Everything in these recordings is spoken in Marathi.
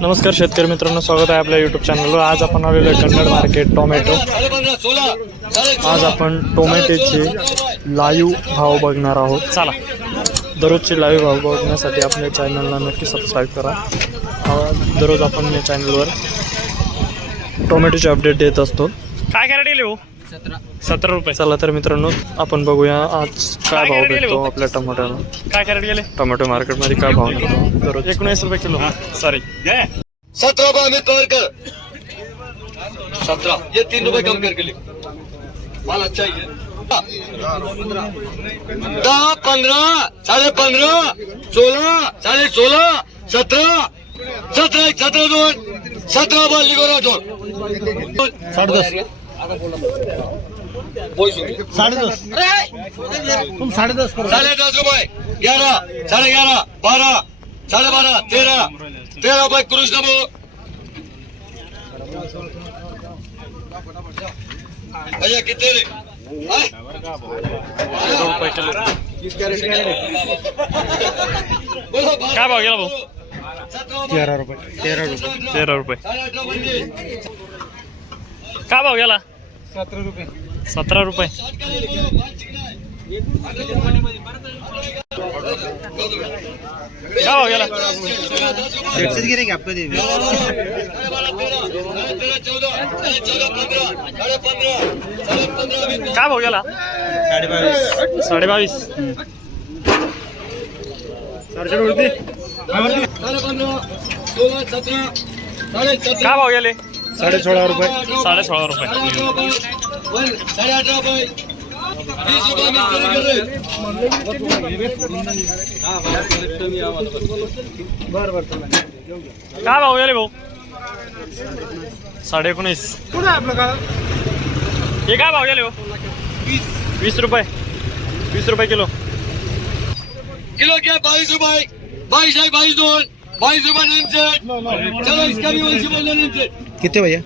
नमस्कार शेतकरी मित्रांनो स्वागत आहे आपल्या यूट्यूब चॅनलवर आज आपण आलेलो आहे कन्नड मार्केट टोमॅटो आज आपण टोमॅटोचे लाईव्ह भाव बघणार आहोत. चला दररोजचे लाईव्ह भाव बघण्यासाठी आपल्या चॅनलला नक्की सबस्क्राईब करा. दररोज आपण या चॅनलवर टोमॅटोचे अपडेट देत असतो. काय करायला हो सतरा रुपये. चला तर मित्रांनो आपण बघूया आज काय भाव भेटतो आपल्या टोमॅटोला काय कॅरेट गेले? टोमॅटो मार्केटमध्ये काय भाव भेटतो एकोणीस रुपये किलो. सॉरी सत्रह रुपये कवर कर. सत्रह ये तीन रुपए कम करके लिख माल अच्छा ही. है पंद्रह साढ़े पंद्रह साढ़े सत्रह सत्रह सत्रह दोन. सत्रह बॉल दोन. साडे दस साडे दस तुम साडे दस करो साढ़े दस रुपए ग्यारह साढ़े ग्यारह बारह साढ़े बारह तेरह तेरह रुपए क्रूज नंबर भैया रे? रुपये बारह काय भाव गेला भाऊ? तेरा रुपये. तेरा रुपये. तेरा रुपये. काय भाव गेला? सतरा रुपये. सतरा रुपये. काय भाव गेला? काय भाव गेला? साडे बावीस साडे काय भाव गेले? साढ़े सोलह रुपए। साढ़े सोलह रुपए। काय भाऊ गेले भाऊ साडे एकोणीस कुठे आपलं का हे काय भाऊ गेले भाऊ किलो। किलो क्या? बाईस रुपये बाईस बाईस दोन बाईस रुपये चलो इसका भी नेम से किती भैया?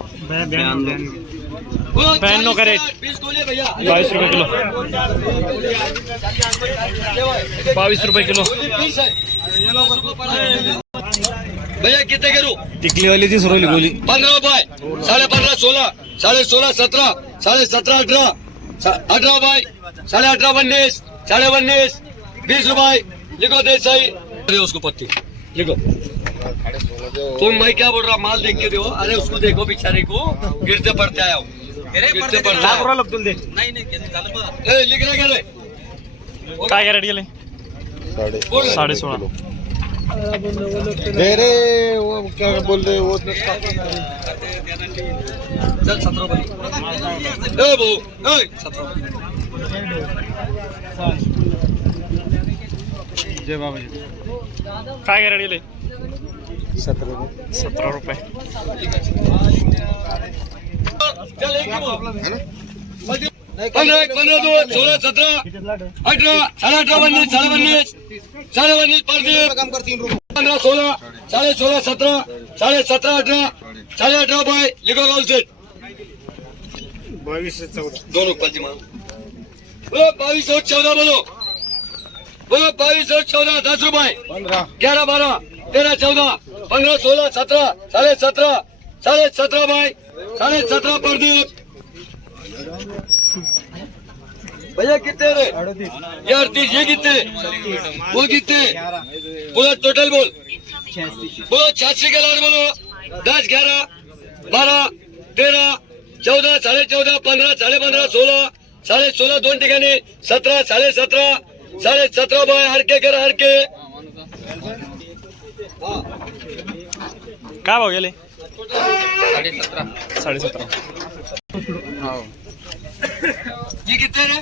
बोलो, बयानवे 40 करेट. बीस गोले भैया बावीस रुपये किलो। बावीस रुपये किलो। भैया कितने करूँ टिकली वाली थी सुरवली गोली। पंद्रह रुपए साढ़े पंद्रह सोलह। साढ़े सोलह सत्रह। साढ़े सत्रह अठारह। अठारह रुपए साढ़े अठारह उन्नीस। साढ़े उन्नीस। बीस रुपए। लिखो दे सही। उसको पत्ती। लिखो तुम मैं क्या बोल रहा माल देख के दो अरे उसको देखो बेचारे को। गिरते पड़ते आया हूँ। गिरते पड़ते हूँ। दे ए, लिखना क्या रे? काय कॅरेट गेले। साडे सोळा. दे रे वो क्या बोल रहे वो चल सत्रह ए भाऊ ए। सत्रह जय बाबाजी. काय गेले सतरा रुपये. सतरा रुपये. चल एक ही बोल। पंद्रह एक पंद्रह दो सोलह सत्रह अठारह साढ़े अठारह उन्नीस साढ़े उन्नीस साढ़े उन्नीस प्रदीप काम कर तीन रुपये पंद्रह सोलह साढ़े सोलह सत्रह साढ़े सत्रह अठारह साढ़े अठारह भाई लिखो रोल से बावीस से चौदा दोनों बाईस और चौदह बोलो. बोलो बाईस और चौदह दस रुपए। पंधरा ग्यारह बारह तेरह चौदह पंद्रह सोलह सत्रह साढ़े सत्रह साढ़े सत्रह भाई साढ़े सत्रह प्रदीप भैया कितने रे? ये अड़तीस ये कितने? वो कितने? बोलो टोटल बोल। बोलो छियासी के लाख बोलो। दस ग्यारह बारह तेरह चौदह साढ़े चौदह पंद्रह साढ़े पंद्रह सोलह साढ़े सोलह दोन ठिकाणी सतरा साढ़े सतरा साढ़े सत्रह बॉय हरके कर हर हरके काय भाव गेले साढ़े सत्रह। साढ़े सत्रह ये कितने तो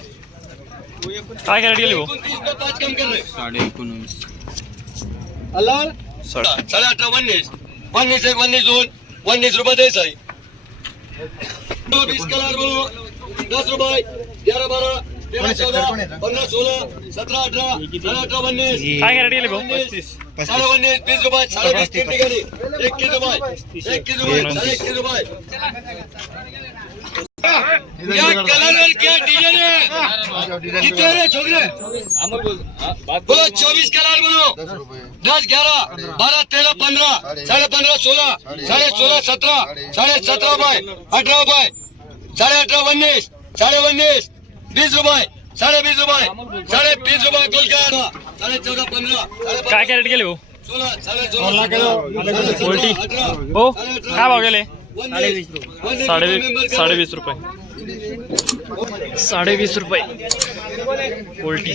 साढ़े काय कॅरेट गेली भाऊ साडे एक वन्नीस दोन वन्नीस रुपये द्यायचा आहे वीस कलर दस रुपए ग्यारह बारह। तेरह चौदह पंद्रह सोलह सत्रह अठारह साढ़े अठारह उन्नीस साढ़े उन्नीस बीस रुपए साढ़े बीस तीन इक्कीस इक्कीस साढ़े इक्कीस रुपए क्या कलर और क्या डिज़ाइन है? कितने रे छोकरे? बोलो चौबीस कलर बोलो। दस ग्यारह बारह तेरह पंद्रह साढ़े पंद्रह सोलह साढ़े सोलह सत्रह साढ़े सत्रह बाय अठारह बाय साढ़े अठारह उन्नीस साढ़े उन्नीस बीस रुपए साढ़े बीस रुपए साढ़े बीस रुपए गोल का साढ़े चौदह पंद्रह काय कॅरेट गेले हो? सोलह साढ़े सोलह उलटी. हो? काय भाव गेले? साडे साडे वीस रुपये. साडे वीस रुपये. उलटी.